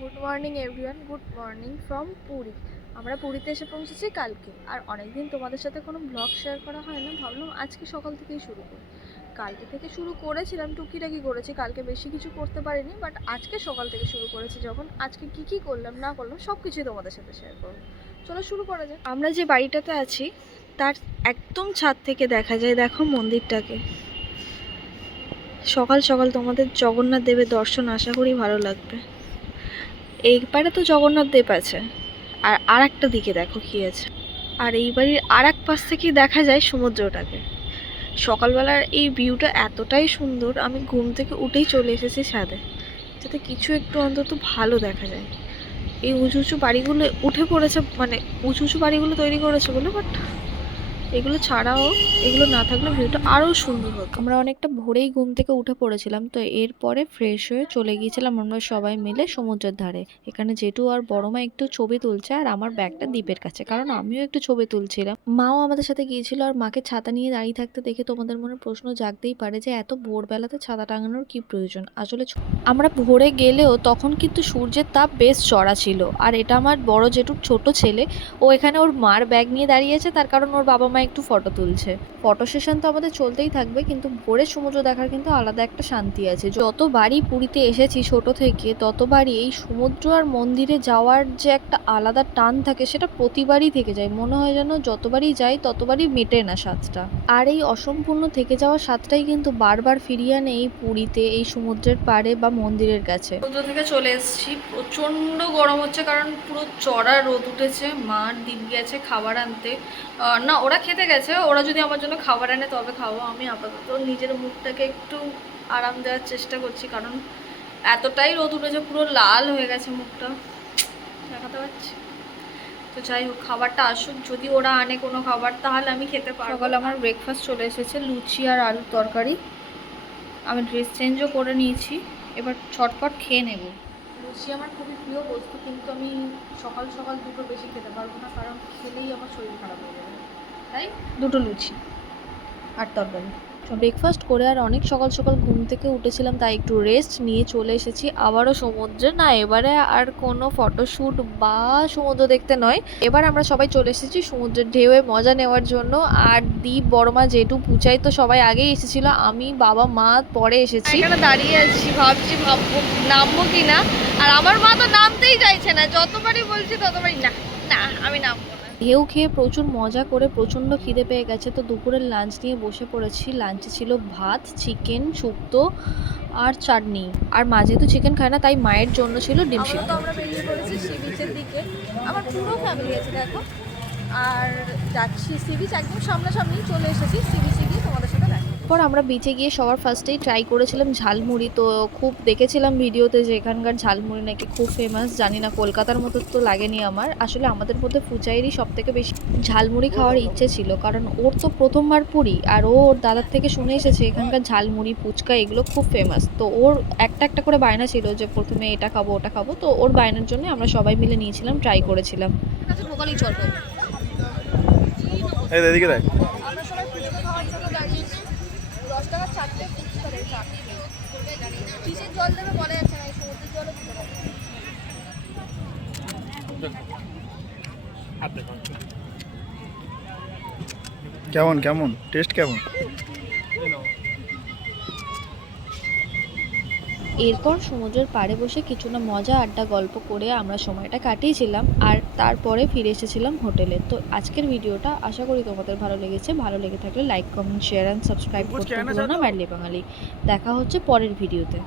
Good morning everyone good morning from Puri আমরা পুরীতে এসে পৌঁছেছি কালকে। আর অনেকদিন তোমাদের সাথে কোনো ব্লগ শেয়ার করা হয় না, ভাবলাম আজকে সকাল থেকেই শুরু করি। কালকে থেকে শুরু করেছিলাম, টুকিটাকি করেছি, কালকে বেশি কিছু করতে পারিনি বাট আজকে সকাল থেকে শুরু করেছি যখন। আজকে কি কি করলাম, না করলাম সব কিছুই তোমাদের সাথে শেয়ার করব। চলো শুরু করা যাক। আমরা যে বাড়িটাতে আছি, তার একদম ছাদ থেকে দেখা যায়, দেখো মন্দিরটাকে। সকাল সকাল তোমাদের জগন্নাথ দেবের দর্শন, আশা করি ভালো লাগবে। এই পারে তো জগন্নাথ দেব আছে। আর আর একটা দিকে দেখো কি আছে। আর এই বাড়ির আর এক পাশ থেকেই দেখা যায় সমুদ্রটাকে। সকালবেলার এই ভিউটা এতটাই সুন্দর, আমি ঘুম থেকে উঠেই চলে এসেছি ছাদে। যাতে কিছু একটু অন্তত ভালো দেখা যায়। এই উঁচু উঁচু বাড়িগুলো উঠে পড়েছে মানে উঁচু উঁচু বাড়িগুলো তৈরি করেছে বলে বাট এগুলো ছাড়াও এগুলো না থাকলে ভিউটা আরও সুন্দর হতো। আমরা অনেকটা ভোরেই ঘুম থেকে উঠে পড়েছিলাম, তো এরপরে ফ্রেশ হয়ে চলে গিয়েছিলাম আমরা সবাই মিলে সমুদ্রের ধারে। এখানে জেঠু আর বড় মা একটু ছবি তুলছে আর আমার ব্যাগটা দ্বীপের কাছে, কারণ আমিও একটু ছবি তুলছিলাম। মাও আমাদের সাথে গিয়েছিল আর মাকে ছাতা নিয়ে দাঁড়িয়ে থাকতে দেখে তোমাদের মনে প্রশ্ন জাগতেই পারে যে এত ভোরবেলাতে ছাতা টাঙানোর কি প্রয়োজন? আসলে আমরা ভোরে গেলেও তখন কিন্তু সূর্যের তাপ বেশ চড়া ছিল। আর এটা আমার বড় জেঠুর ছোট ছেলে, ও এখানে ওর মার ব্যাগ নিয়ে দাঁড়িয়েছে তার কারণ ওর বাবা মা একটু ফটো তুলছে। ফটো সেশন তো আমাদের চলতেই থাকবে, কিন্তু ভোরে সমুদ্র দেখার কিন্তু আলাদা একটা শান্তি আছে। যতবারই পুরীতে এসেছি ছোট থেকে ততবারই এই সমুদ্র আর মন্দিরে যাওয়ার যে একটা আলাদা টান থাকে, সেটা প্রতিবারই থেকে যায়। মনে হয় যেন যতবারই যাই ততবারই মেটে না স্বাদটা। আর এই অসম্পূর্ণ থেকে যাওয়া স্বাদটাই কিন্তু বারবার ফিরিয়ে আনে এই পুরীতে, এই সমুদ্রের পাড়ে বা মন্দিরের কাছে। সমুদ্র থেকে চলে এসেছি। প্রচণ্ড গরম হচ্ছে, কারণ পুরো চড়া রোদ উঠেছে। মার দ্বীপ গেছে খাবার আনতে। না, ওরা খেতে গেছে ওরা যদি আমার জন্য খাবার আনে তবে খাব আমি আপাতত। নিজের মুখটাকে একটু আরাম দেওয়ার চেষ্টা করছি কারণ এতটাই রোদ উঠেছে পুরো লাল হয়ে গেছে মুখটা। দেখাতে পাচ্ছি তো যাই হোক খাবারটা আসুক যদি ওরা আনে কোনো খাবার তাহলে আমি খেতে পারব। সকালে আমার ব্রেকফাস্ট চলে এসেছে লুচি আর আলুর তরকারি। আমি ড্রেস চেঞ্জও করে নিয়েছি এবার ছটপট খেয়ে নেব। লুচি আমার খুবই প্রিয় বস্তু কিন্তু আমি সকাল সকাল দুটো বেশি খেতে পারব না কারণ খেলেই আমার শরীর খারাপ হয়ে যাবে। তাই? দুটো লুচি আর তরকারি। ব্রেকফাস্ট করে আর অনেক সকাল সকাল ঘুম থেকে উঠেছিলাম তাই একটু রেস্ট নিয়ে চলে এসেছি। আবারও সমুদ্রে। না এবারে আর কোনো ফটোশ্যুট বা সমুদ্র দেখতে নয়। এবার আমরা সবাই চলে এসেছি সমুদ্রের ঢেউয়ে মজা নেওয়ার জন্য। আর দ্বীপ বড়মা জেঠু পুচাই তো সবাই আগেই এসেছিল। আমি বাবা মা পরে এসেছি। এখানে দাঁড়িয়ে আছি ভাবছি ভাববো নামবো কি না আর আমার মা তো নামতেই চাইছে না। যতবারই বলছি ততবারই না না আমি নামবো না। ঢেউ খেয়ে প্রচুর মজা করে প্রচণ্ড খিদে পেয়ে গেছে। তো দুপুরের লাঞ্চ নিয়ে বসে পড়েছি। লাঞ্চে ছিল ভাত চিকেন শুক্তো আর চাটনি। আর মা যেহেতু চিকেন খায় না তাই মায়ের জন্য ছিল ডিম সিদ্ধ। আমরা বেরিয়ে পড়েছি সি বিচের দিকে। আমার পুরো ফ্যামিলি আছে দেখো। আর যাচ্ছি সি বিচ একদম সামনাসামনি চলে এসেছি। সি বিচে গিয়ে তোমাদের সাথে দেখা পর আমরা বিচে গিয়ে সবার ফার্স্টেই ট্রাই করেছিলাম ঝালমুড়ি। তো খুব দেখেছিলাম ভিডিওতে যে এখানকার ঝালমুড়ি নাকি খুব ফেমাস জানি না কলকাতার মতো তো লাগেনি আমার। আসলে আমাদের মধ্যে ফুচাইরই সব থেকে বেশি ঝালমুড়ি খাওয়ার ইচ্ছে ছিল কারণ ওর তো প্রথমবার পুরি আর ও ওর দাদার থেকে শুনে এসেছে এখানকার ঝালমুড়ি ফুচকা এগুলো খুব ফেমাস তো ওর একটা একটা করে বায়না ছিল যে প্রথমে এটা খাব ওটা খাব তো ওর বায়নার জন্য আমরা সবাই মিলে নিয়েছিলাম ট্রাই করেছিলাম। এই এদিকে দেখ আমরা সবাই পুজোতে খাওয়ার জন্য দাঁড়িয়েছি দশ টাকার চারটে ফুচকা কিসের জল দেবে বলা যাচ্ছে না সমুদ্রের জলও দিতে পারে। কেমন কেমন? টেস্ট কেমন? এরপর সমুদ্রের পাড়ে বসে কিছু না মজা আড্ডা গল্প করে আমরা সময়টা কাটিয়েছিলাম আর তারপরে ফিরে এসেছিলাম হোটেলে। তো আজকের ভিডিওটা আশা করি তোমাদের ভালো লেগেছে। ভালো লেগে থাকলে like comment share and subscribe করতে ভুলো না ম্যাডলি বাঙালি। দেখা হচ্ছে পরের ভিডিওতে।